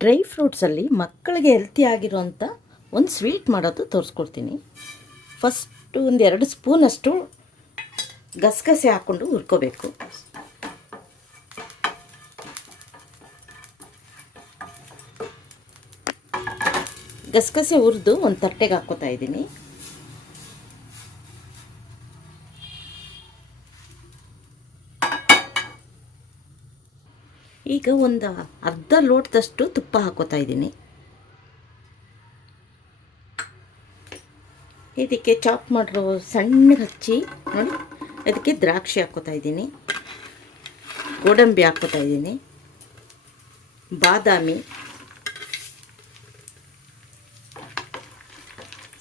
Dry ಫ್ರೂಟ್ಸಲ್ಲಿ ಮಕ್ಕಳಿಗೆ healthy ಆಗಿರೋಂಥ ಒಂದು ಸ್ವೀಟ್ ಮಾಡೋದು ತೋರಿಸ್ಕೊಡ್ತೀನಿ. ಫಸ್ಟು ಒಂದು 2 ಸ್ಪೂನಷ್ಟು ಗಸಗಸೆ ಹಾಕ್ಕೊಂಡು ಹುರ್ಕೋಬೇಕು. ಗಸಗಸೆ ಹುರಿದು ಒಂದು ತಟ್ಟೆಗೆ ಹಾಕ್ಕೋತಾ ಇದ್ದೀನಿ. ಈಗ ಒಂದು ಅರ್ಧ ಲೋಟದಷ್ಟು ತುಪ್ಪ ಹಾಕೋತಾ ಇದ್ದೀನಿ. ಇದಕ್ಕೆ ಚಾಪ್ ಮಾಡಿರೋ ಸಣ್ಣಗೆ ಹಚ್ಚಿ ನೋಡಿ, ಅದಕ್ಕೆ ದ್ರಾಕ್ಷಿ ಹಾಕ್ಕೋತಾ ಇದ್ದೀನಿ, ಗೋಡಂಬಿ ಹಾಕ್ಕೋತಾ ಇದ್ದೀನಿ, ಬಾದಾಮಿ,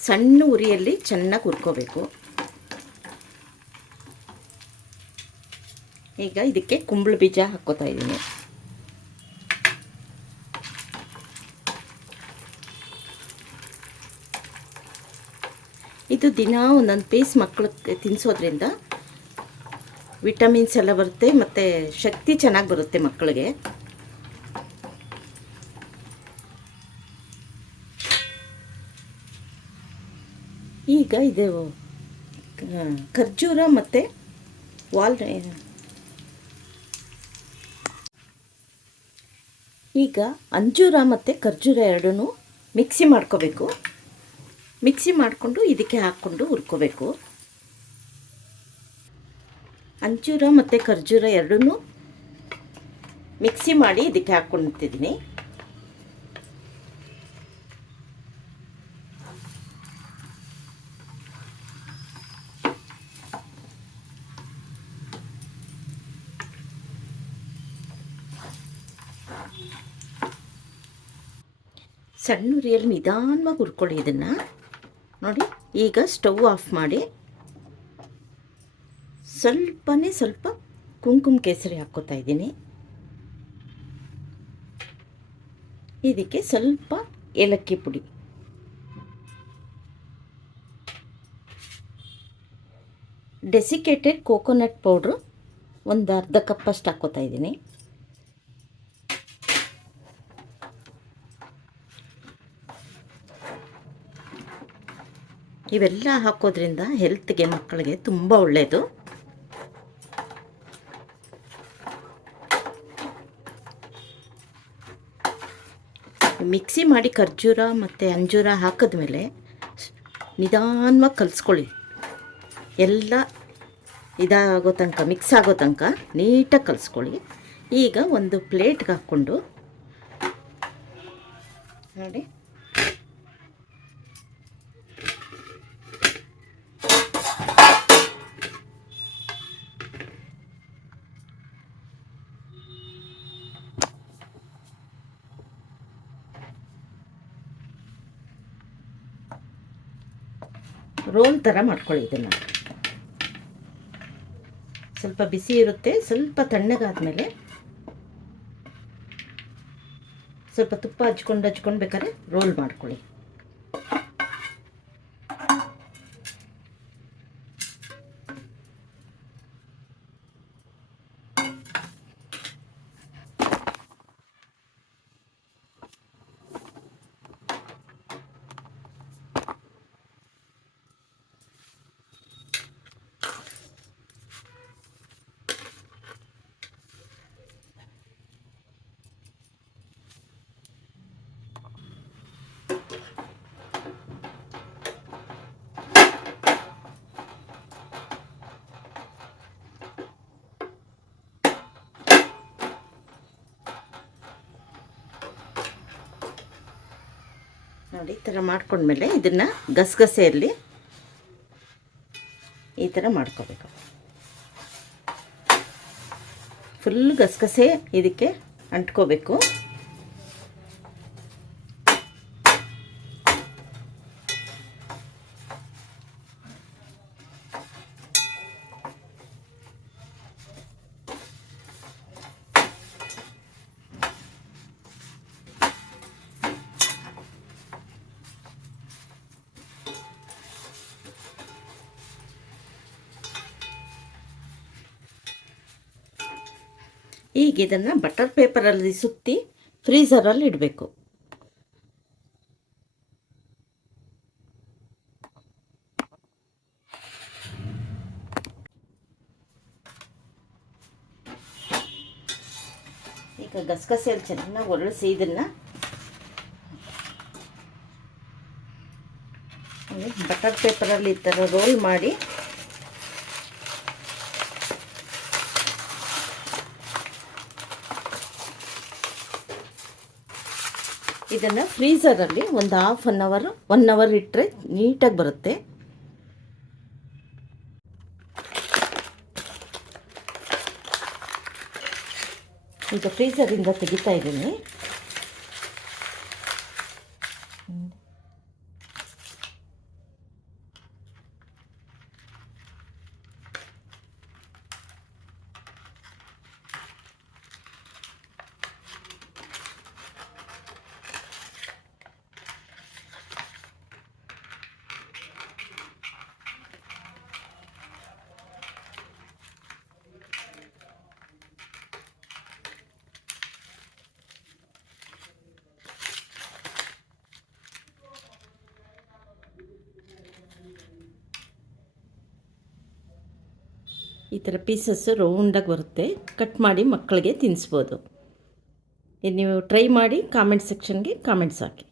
ಸಣ್ಣ ಉರಿಯಲ್ಲಿ ಚೆನ್ನಾಗಿ ಹುರ್ಕೋಬೇಕು. ಈಗ ಇದಕ್ಕೆ ಕುಂಬಳ ಬೀಜ ಹಾಕ್ಕೋತಾ ಇದ್ದೀನಿ. ಇದು ದಿನ ಒಂದೊಂದು ಪೀಸ್ ಮಕ್ಕಳಿಗೆ ತಿನ್ನಿಸೋದ್ರಿಂದ ವಿಟಮಿನ್ಸ್ ಎಲ್ಲ ಬರುತ್ತೆ ಮತ್ತು ಶಕ್ತಿ ಚೆನ್ನಾಗಿ ಬರುತ್ತೆ ಮಕ್ಕಳಿಗೆ. ಈಗ ಇದು ಖರ್ಜೂರ ಮತ್ತು ಈಗ ಅಂಜೂರ ಮತ್ತು ಖರ್ಜೂರ ಎರಡೂ ಮಿಕ್ಸಿ ಮಾಡ್ಕೋಬೇಕು. ಮಿಕ್ಸಿ ಮಾಡಿಕೊಂಡು ಇದಕ್ಕೆ ಹಾಕ್ಕೊಂಡು ಹುರ್ಕೋಬೇಕು. ಅಂಜೂರ ಮತ್ತು ಖರ್ಜೂರ ಎರಡೂ ಮಿಕ್ಸಿ ಮಾಡಿ ಇದಕ್ಕೆ ಹಾಕ್ಕೊಂಡಿದ್ದೀನಿ. ಸಣ್ಣ ಉರಿಯಲ್ಲಿ ನಿಧಾನವಾಗಿ ಹುರ್ಕೊಳ್ಳಿ ಇದನ್ನು. ನೋಡಿ, ಈಗ ಸ್ಟವ್ ಆಫ್ ಮಾಡಿ ಸ್ವಲ್ಪ ಕುಂಕುಮ ಕೇಸರಿ ಹಾಕ್ಕೋತಾ ಇದ್ದೀನಿ. ಇದಕ್ಕೆ ಸ್ವಲ್ಪ ಏಲಕ್ಕಿ ಪುಡಿ, ಡೆಸಿಕೇಟೆಡ್ ಕೋಕೋನಟ್ ಪೌಡ್ರು ಒಂದು ಅರ್ಧ ಕಪ್ಪಷ್ಟು ಹಾಕ್ಕೋತಾ ಇದ್ದೀನಿ. ಇವೆಲ್ಲ ಹಾಕೋದ್ರಿಂದ ಹೆಲ್ತ್ಗೆ ಮಕ್ಕಳಿಗೆ ತುಂಬ ಒಳ್ಳೆಯದು. ಮಿಕ್ಸಿ ಮಾಡಿ ಖರ್ಜೂರ ಮತ್ತು ಅಂಜೂರ ಹಾಕಿದ್ಮೇಲೆ ನಿಧಾನವಾಗಿ ಕಲಿಸ್ಕೊಳ್ಳಿ. ಎಲ್ಲ ಇದಾಗೋ ತನಕ, ಮಿಕ್ಸ್ ಆಗೋ ತನಕ ನೀಟಾಗಿ ಕಲಿಸ್ಕೊಳ್ಳಿ. ಈಗ ಒಂದು ಪ್ಲೇಟ್ಗೆ ಹಾಕ್ಕೊಂಡು ನೋಡಿ, ರೋಲ್ ಥರ ಮಾಡ್ಕೊಳ್ಳಿ. ಇದನ್ನು ಸ್ವಲ್ಪ ಬಿಸಿ ಇರುತ್ತೆ, ಸ್ವಲ್ಪ ತಣ್ಣಗಾದ್ಮೇಲೆ ಸ್ವಲ್ಪ ತುಪ್ಪ ಹಚ್ಕೊಂಡು ಬೇಕಾದ್ರೆ ರೋಲ್ ಮಾಡ್ಕೊಳ್ಳಿ. ನೋಡಿ, ಈ ಥರ ಮಾಡ್ಕೊಂಡ್ಮೇಲೆ ಇದನ್ನು ಗಸಗಸೆಯಲ್ಲಿ ಈ ಥರ ಮಾಡ್ಕೋಬೇಕು. ಫುಲ್ ಗಸಗಸೆ ಇದಕ್ಕೆ ಅಂಟ್ಕೋಬೇಕು. ಈಗ ಇದನ್ನು ಬಟರ್ ಪೇಪರಲ್ಲಿ ಸುತ್ತಿ ಫ್ರೀಝರಲ್ಲಿ ಇಡಬೇಕು. ಈಗ ಗಸಗಸೆಯಲ್ಲಿ ಚೆನ್ನಾಗಿ ಒರಳಿಸಿ ಇದನ್ನು ಬಟರ್ ಪೇಪರಲ್ಲಿ ಈ ಥರ ರೋಲ್ ಮಾಡಿ ಇದನ್ನು ಫ್ರೀಝರಲ್ಲಿ ಒಂದು ಹಾಫ್ ಒನ್ ಅವರ್ ಇಟ್ಟರೆ ನೀಟಾಗಿ ಬರುತ್ತೆ. ಈಗ ಫ್ರೀಝರಿಂದ ತೆಗಿತಾ ಇದ್ದೀನಿ. ಈ ಥರ ಪೀಸಸ್ಸು ರೌಂಡಾಗಿ ಬರುತ್ತೆ. ಕಟ್ ಮಾಡಿ ಮಕ್ಕಳಿಗೆ ತಿನ್ನಿಸ್ಬೋದು. ಇದು ನೀವು ಟ್ರೈ ಮಾಡಿ ಕಾಮೆಂಟ್ ಸೆಕ್ಷನ್ಗೆ ಕಾಮೆಂಟ್ಸ್ ಹಾಕಿ.